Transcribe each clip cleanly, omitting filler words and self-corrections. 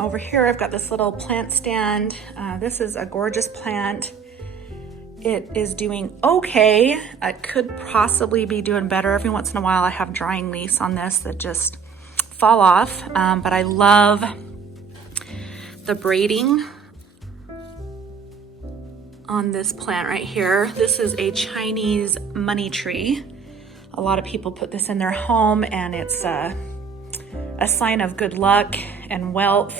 over here, I've got this little plant stand. This is a gorgeous plant. It is doing okay. It could possibly be doing better. Every once in a while I have drying leaves on this that just fall off, but I love the braiding on this plant right here. This is a Chinese money tree. A lot of people put this in their home, and it's a sign of good luck and wealth,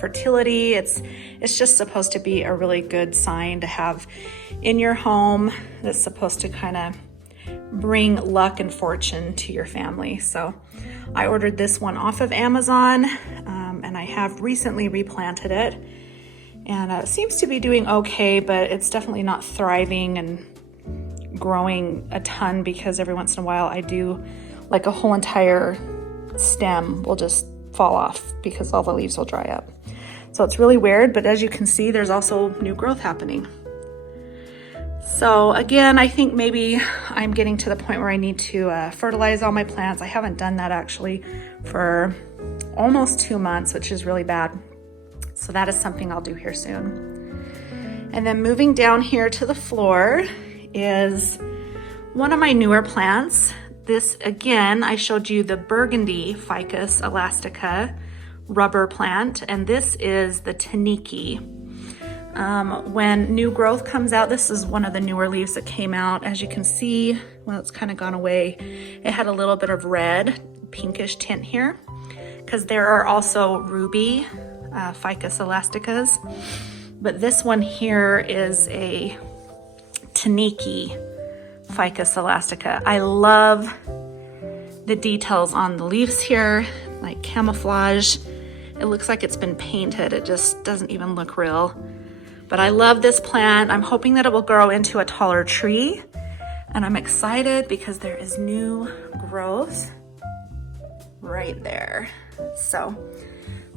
fertility. It's just supposed to be a really good sign to have in your home. That's supposed to kind of bring luck and fortune to your family. So I ordered this one off of Amazon, and I have recently replanted it, and it seems to be doing okay, but it's definitely not thriving and growing a ton, because every once in a while I do, like, a whole entire stem will just fall off because all the leaves will dry up. So it's really weird, but as you can see, there's also new growth happening. So again, I think maybe I'm getting to the point where I need to fertilize all my plants. I haven't done that actually for almost 2 months, which is really bad. So that is something I'll do here soon. And then moving down here to the floor is one of my newer plants. This, again, I showed you the burgundy ficus elastica rubber plant, and this is the taniki. When new growth comes out, this is one of the newer leaves that came out. As you can see, well, it's kind of gone away. It had a little bit of red, pinkish tint here, because there are also ruby ficus elasticas. But this one here is a taniki ficus elastica. I love the details on the leaves here, like camouflage. It looks like it's been painted. It just doesn't even look real. But I love this plant. I'm hoping that it will grow into a taller tree, and I'm excited because there is new growth right there. So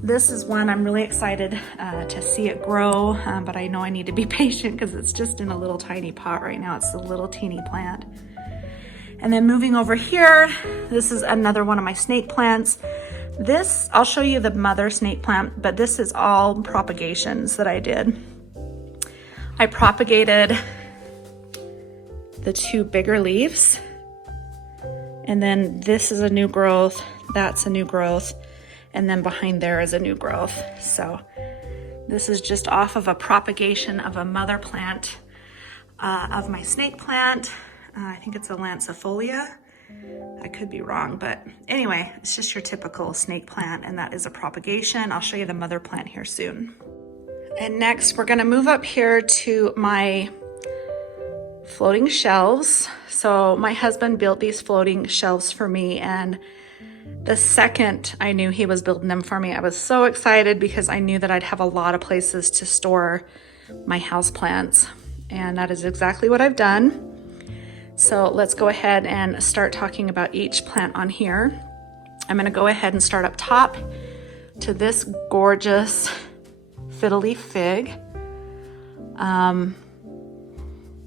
this is one I'm really excited to see it grow, but I know I need to be patient because it's just in a little tiny pot right now. It's a little teeny plant. And then moving over here, this is another one of my snake plants. This, I'll show you the mother snake plant, but this is all propagations that I did. I propagated the 2 bigger leaves, and then this is a new growth, that's a new growth, and then behind there is a new growth. So this is just off of a propagation of a mother plant of my snake plant. I think it's a lancifolia. I could be wrong, but anyway, it's just your typical snake plant, and that is a propagation. I'll show you the mother plant here soon. And next, we're gonna move up here to my floating shelves. So my husband built these floating shelves for me, and the second I knew he was building them for me, I was so excited because I knew that I'd have a lot of places to store my houseplants, and that is exactly what I've done. So let's go ahead and start talking about each plant on here. I'm gonna go ahead and start up top to this gorgeous fiddle leaf fig.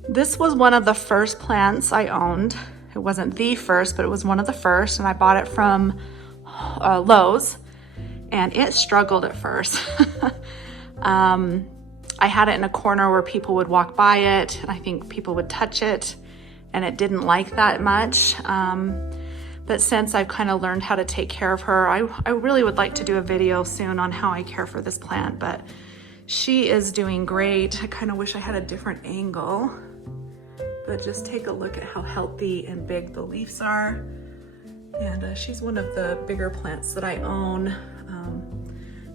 This was one of the first plants I owned. It wasn't the first, but it was one of the first, and I bought it from Lowe's, and it struggled at first. I had it in a corner where people would walk by it, and I think people would touch it, and it didn't like that much. But since I've kind of learned how to take care of her, I really would like to do a video soon on how I care for this plant, but she is doing great. I kind of wish I had a different angle, but just take a look at how healthy and big the leaves are. And she's one of the bigger plants that I own.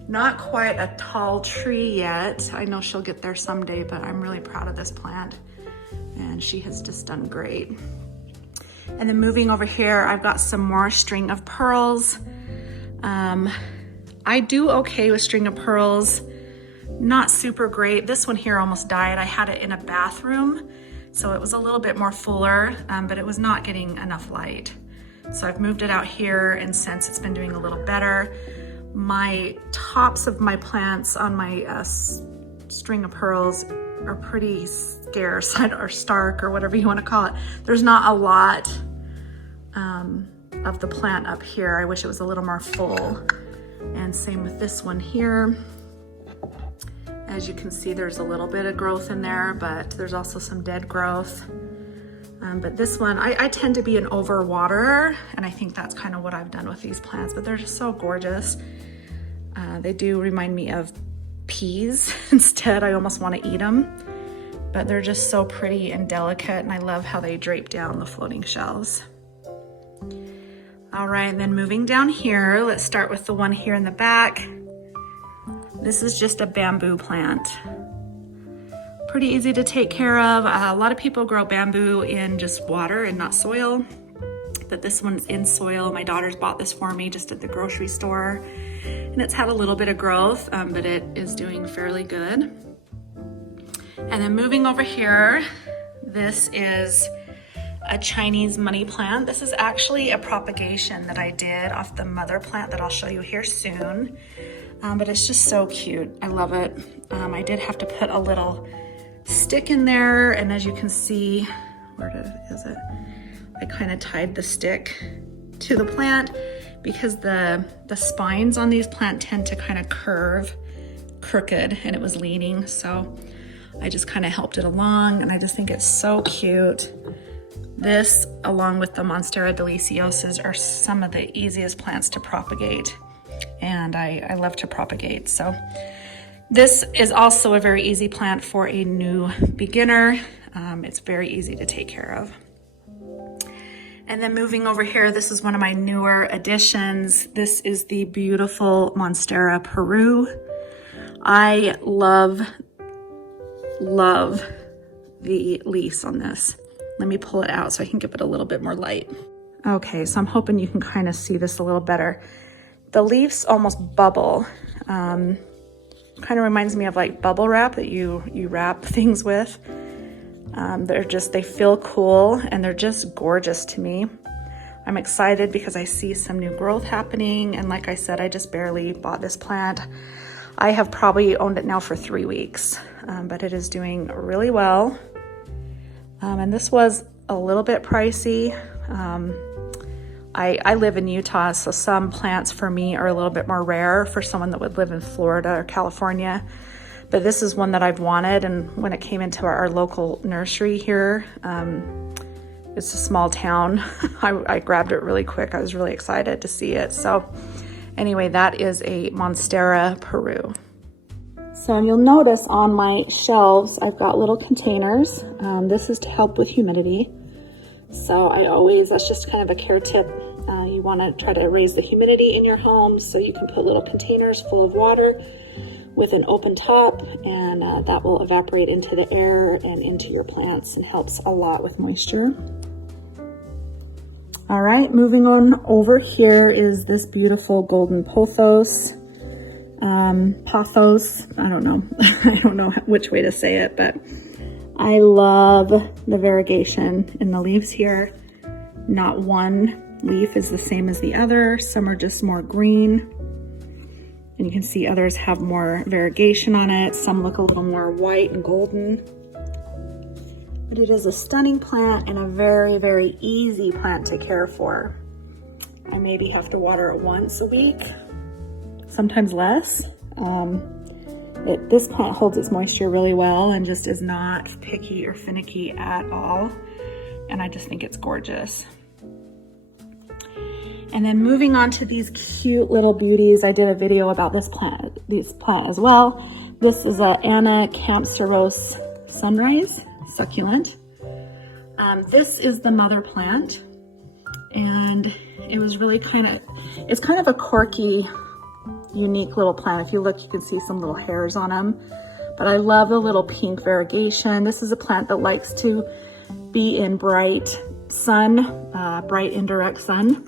Not quite a tall tree yet. I know she'll get there someday, but I'm really proud of this plant, and she has just done great. And then moving over here, I've got some more string of pearls. I do okay with string of pearls, not super great. This one here almost died. I had it in a bathroom, so it was a little bit more fuller, but it was not getting enough light. So I've moved it out here, and since it's been doing a little better, my tops of my plants on my string of pearls are pretty scarce or stark or whatever you want to call it. There's not a lot of the plant up here. I wish it was a little more full. And same with this one here. As you can see, there's a little bit of growth in there, but there's also some dead growth. But this one, I tend to be an overwaterer, and I think that's kind of what I've done with these plants, but they're just so gorgeous. They do remind me of peas instead. I almost want to eat them, but they're just so pretty and delicate, and I love how they drape down the floating shells. All right, and then moving down here, let's start with the one here in the back. This is just a bamboo plant. Pretty easy to take care of. A lot of people grow bamboo in just water and not soil, but this one's in soil. My daughter's bought this for me just at the grocery store, and it's had a little bit of growth, but it is doing fairly good. And then moving over here, this is a Chinese money plant. This is actually a propagation that I did off the mother plant that I'll show you here soon, but it's just so cute. I love it. I did have to put a little stick in there, and as you can see, is it? I kind of tied the stick to the plant because the spines on these plants tend to kind of curve crooked, and it was leaning, so I just kind of helped it along, and I just think it's so cute. This, along with the Monstera deliciosas, are some of the easiest plants to propagate, and I love to propagate. So this is also a very easy plant for a new beginner. It's very easy to take care of. And then moving over here, this is one of my newer additions. This is the beautiful Monstera Peru. I love the leaves on this. Let me pull it out so I can give it a little bit more light. Okay, so I'm hoping you can kind of see this a little better. The leaves almost bubble. Kind of reminds me of like bubble wrap that you wrap things with. They feel cool, and they're just gorgeous to me. I'm excited because I see some new growth happening, and like I said, I just barely bought this plant. I have probably owned it now for 3 weeks, but it is doing really well. And this was a little bit pricey. I live in Utah, so some plants for me are a little bit more rare for someone that would live in Florida or California. But this is one that I've wanted, and when it came into our local nursery here, it's a small town, I grabbed it really quick. I was really excited to see it. So anyway, that is a Monstera Peru. So you'll notice on my shelves, I've got little containers. This is to help with humidity. So that's just kind of a care tip. You want to try to raise the humidity in your home, so you can put little containers full of water with an open top, and that will evaporate into the air and into your plants and helps a lot with moisture. All right, moving on over here is this beautiful golden pothos. Pothos, I don't know. I don't know which way to say it, but I love the variegation in the leaves here. Not one leaf is the same as the other. Some are just more green, and you can see others have more variegation on it. Some look a little more white and golden. But it is a stunning plant and a very, very easy plant to care for. I maybe have to water it once a week, sometimes less. This plant holds its moisture really well and just is not picky or finicky at all. And I just think it's gorgeous. And then moving on to these cute little beauties, I did a video about this plant as well. This is a Anna Campseros Sunrise succulent. This is the mother plant, and it was really it's kind of a quirky, unique little plant. If you look, you can see some little hairs on them, but I love the little pink variegation. This is a plant that likes to be in bright sun, bright indirect sun.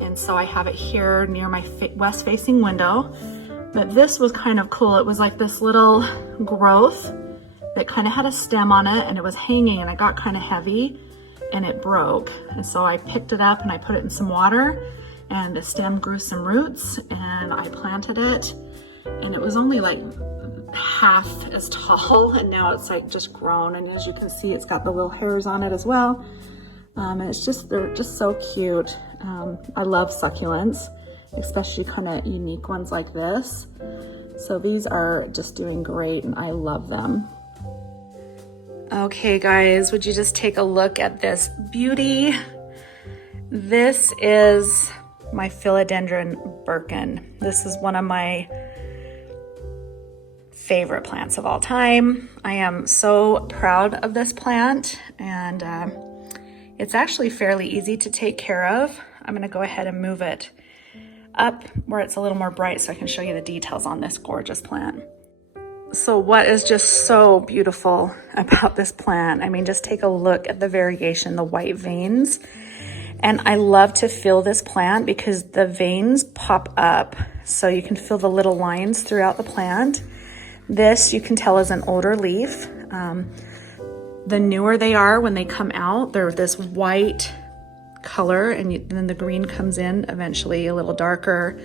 And so I have it here near my west facing window. But this was kind of cool. It was like this little growth that kind of had a stem on it, and it was hanging, and it got kind of heavy and it broke. And so I picked it up and I put it in some water, and the stem grew some roots, and I planted it, and it was only like half as tall, and now it's like just grown. And as you can see, it's got the little hairs on it as well. And they're just so cute. I love succulents. especially kind of unique ones like this. So these are just doing great and I love them. Okay guys, would you just take a look at this beauty? This is my philodendron Birkin. This is one of my favorite plants of all time. I am so proud of this plant, and it's actually fairly easy to take care of. I'm gonna go ahead and move it up where it's a little more bright so I can show you the details on this gorgeous plant. So what is just so beautiful about this plant? I mean, just take a look at the variegation, the white veins. And I love to feel this plant because the veins pop up so you can feel the little lines throughout the plant. This you can tell is an older leaf. The newer they are when they come out, they're this white color, and then the green comes in eventually a little darker.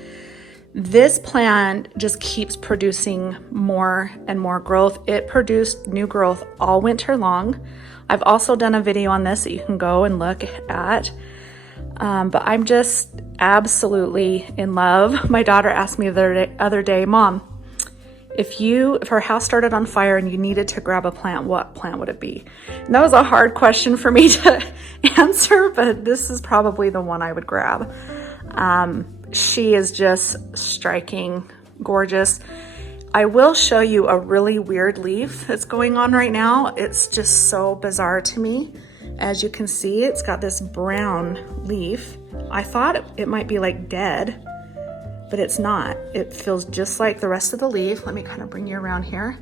This plant just keeps producing more and more growth. It produced new growth all winter long. I've also done a video on this that you can go and look at. But I'm just absolutely in love. My daughter asked me the other day, Mom, if her house started on fire and you needed to grab a plant, what plant would it be? And that was a hard question for me to answer, but this is probably the one I would grab. She is just striking, gorgeous. I will show you a really weird leaf that's going on right now. It's just so bizarre to me. As you can see, it's got this brown leaf. I thought it might be like dead, but it's not. It feels just like the rest of the leaf. Let me kind of bring you around here.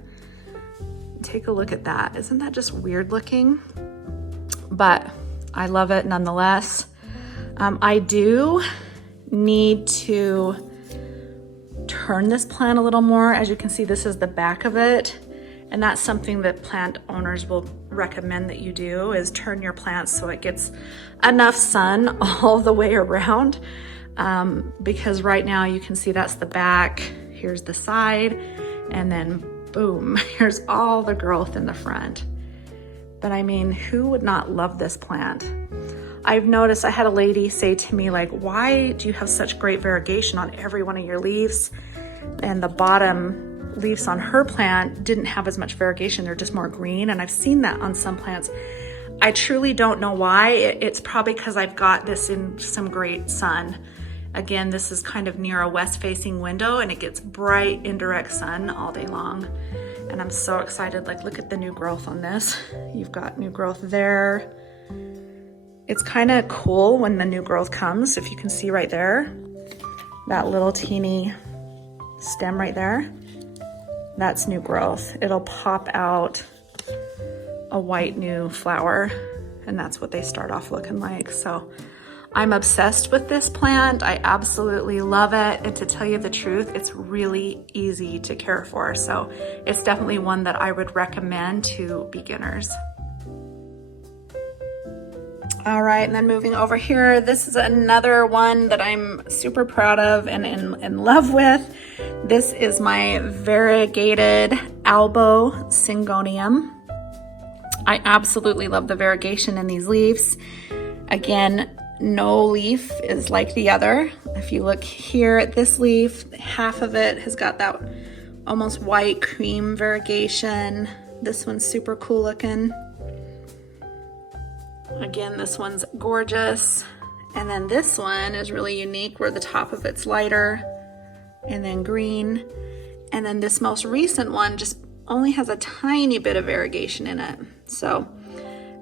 Take a look at that. Isn't that just weird looking? But I love it nonetheless. I do need to turn this plant a little more. As you can see, this is the back of it. And that's something that plant owners will recommend that you do, is turn your plants so it gets enough sun all the way around. Because right now you can see that's the back, here's the side, and then boom, here's all the growth in the front. But I mean, who would not love this plant? I've noticed, I had a lady say to me, like, why do you have such great variegation on every one of your leaves? And the bottom leaves on her plant didn't have as much variegation, they're just more green. And I've seen that on some plants. I truly don't know why. It's probably because I've got this in some great sun. Again, this is kind of near a west-facing window and it gets bright, indirect sun all day long. And I'm so excited, like, look at the new growth on this. You've got new growth there. It's kind of cool when the new growth comes. If you can see right there, that little teeny stem right there, that's new growth. It'll pop out a white new flower, and that's what they start off looking like. So I'm obsessed with this plant. I absolutely love it. And to tell you the truth, it's really easy to care for. So it's definitely one that I would recommend to beginners. All right, and then moving over here, this is another one that I'm super proud of and in love with. This is my variegated albo syngonium. I absolutely love the variegation in these leaves. Again, no leaf is like the other. If you look here at this leaf, half of it has got that almost white cream variegation. This one's super cool looking. Again, this one's gorgeous. And then this one is really unique where the top of it's lighter and then green. And then this most recent one just only has a tiny bit of variegation in it. So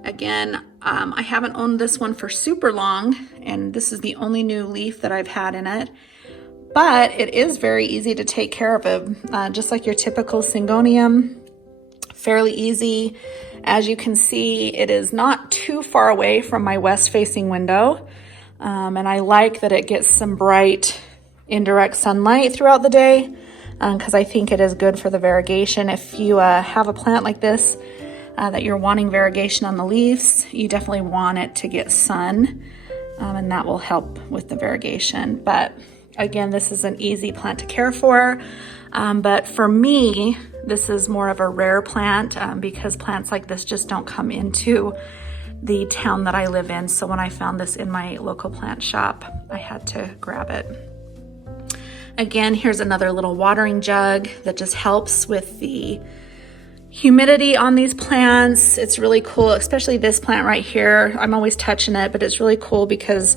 again, I haven't owned this one for super long, and this is the only new leaf that I've had in it. But it is very easy to take care of it, just like your typical syngonium. Fairly easy. As you can see, it is not too far away from my west-facing window. And I like that it gets some bright, indirect sunlight throughout the day, because I think it is good for the variegation. If you have a plant like this, that you're wanting variegation on the leaves, you definitely want it to get sun, and that will help with the variegation. But again, this is an easy plant to care for. But for me, this is more of a rare plant because plants like this just don't come into the town that I live in. So when I found this in my local plant shop, I had to grab it. Again, here's another little watering jug that just helps with the humidity on these plants. It's really cool, especially this plant right here. I'm always touching it, but it's really cool because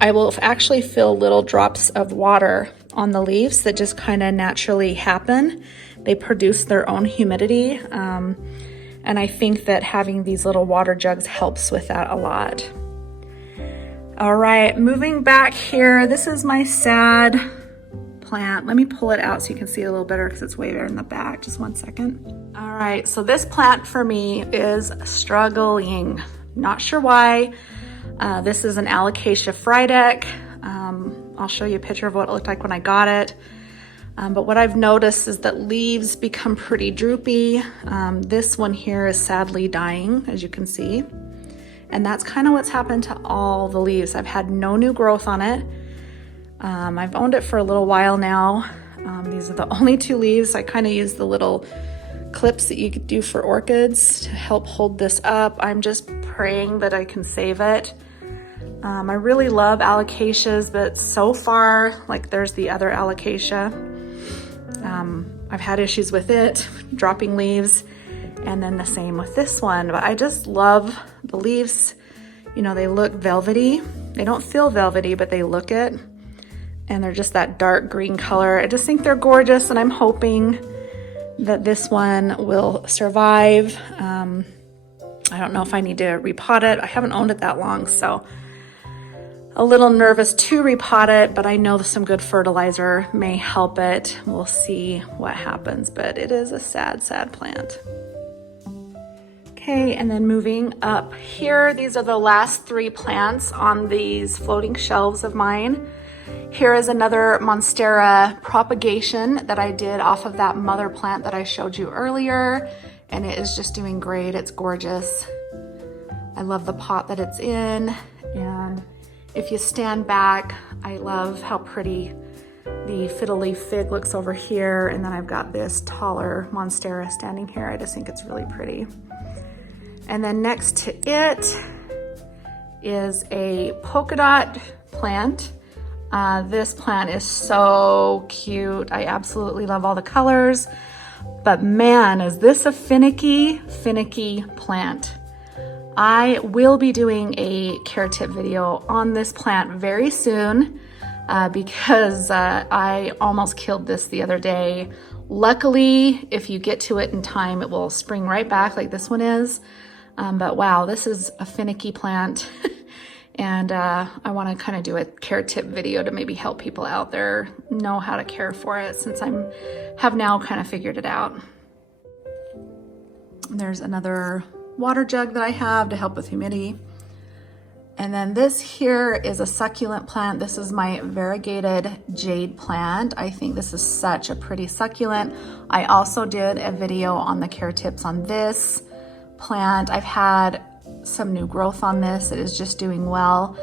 I will actually fill little drops of water on the leaves that just kind of naturally happen. They produce their own humidity. And I think that having these little water jugs helps with that a lot. All right, moving back here, this is my sad plant. Let me pull it out so you can see it a little better because it's way there in the back. Just one second. All right, so this plant for me is struggling. Not sure why. This is an Alocasia Frydek. I'll show you a picture of what it looked like when I got it. But what I've noticed is that leaves become pretty droopy. This one here is sadly dying, as you can see. And that's kind of what's happened to all the leaves. I've had no new growth on it. I've owned it for a little while now. These are the only 2 leaves. I kind of use the little clips that you could do for orchids to help hold this up. I'm just praying that I can save it. I really love alocasias, but so far, like there's the other alocasia. I've had issues with it, dropping leaves, and then the same with this one. But I just love the leaves. You know, they look velvety. They don't feel velvety, but they look it. And they're just that dark green color. I just think they're gorgeous, and I'm hoping that this one will survive. I don't know if I need to repot it. I haven't owned it that long, so a little nervous to repot it, but I know some good fertilizer may help it. We'll see what happens, but it is a sad, sad plant. Okay, and then moving up here, these are the last 3 plants on these floating shelves of mine. Here is another Monstera propagation that I did off of that mother plant that I showed you earlier, and it is just doing great. It's gorgeous. I love the pot that it's in, and if you stand back, I love how pretty the fiddle leaf fig looks over here, and then I've got this taller Monstera standing here. I just think it's really pretty. And then next to it is a polka dot plant. This plant is so cute. I absolutely love all the colors, but man, is this a finicky plant. I will be doing a care tip video on this plant very soon because I almost killed this the other day. Luckily, if you get to it in time, it will spring right back like this one is. But wow, this is a finicky plant. And I want to kind of do a care tip video to maybe help people out there know how to care for it, since I have now kind of figured it out. There's another water jug that I have to help with humidity. And then this here is a succulent plant. This is my variegated jade plant. I think this is such a pretty succulent. I also did a video on the care tips on this plant. I've had some new growth on this. It is just doing well.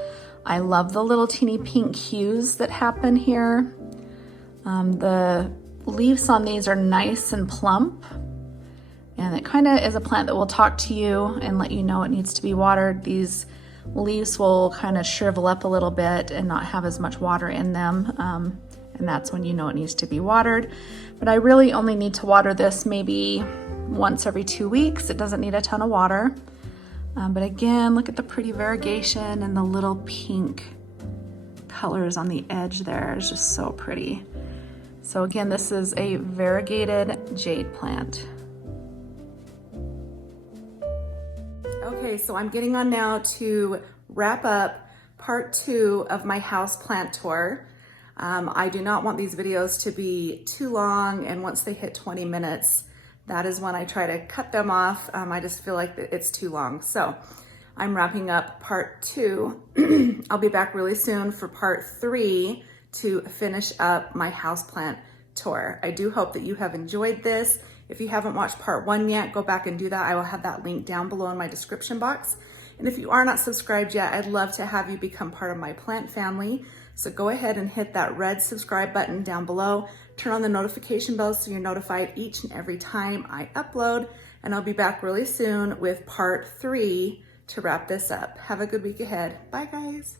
I love the little teeny pink hues that happen here. The leaves on these are nice and plump. And it kind of is a plant that will talk to you and let you know it needs to be watered. These leaves will kind of shrivel up a little bit and not have as much water in them. And that's when you know it needs to be watered. But I really only need to water this maybe once every 2 weeks. It doesn't need a ton of water. But again, look at the pretty variegation and the little pink colors on the edge there. It's just so pretty. So again, this is a variegated jade plant. Okay, so I'm getting on now to wrap up part 2 of my houseplant tour. I do not want these videos to be too long, and once they hit 20 minutes, that is when I try to cut them off. I just feel like it's too long. So I'm wrapping up part 2. I'll be back really soon for part 3 to finish up my houseplant tour. I do hope that you have enjoyed this. If you haven't watched part 1 yet, go back and do that. I will have that link down below in my description box. And if you are not subscribed yet, I'd love to have you become part of my plant family. So go ahead and hit that red subscribe button down below. Turn on the notification bell so you're notified each and every time I upload. And I'll be back really soon with part 3 to wrap this up. Have a good week ahead. Bye, guys.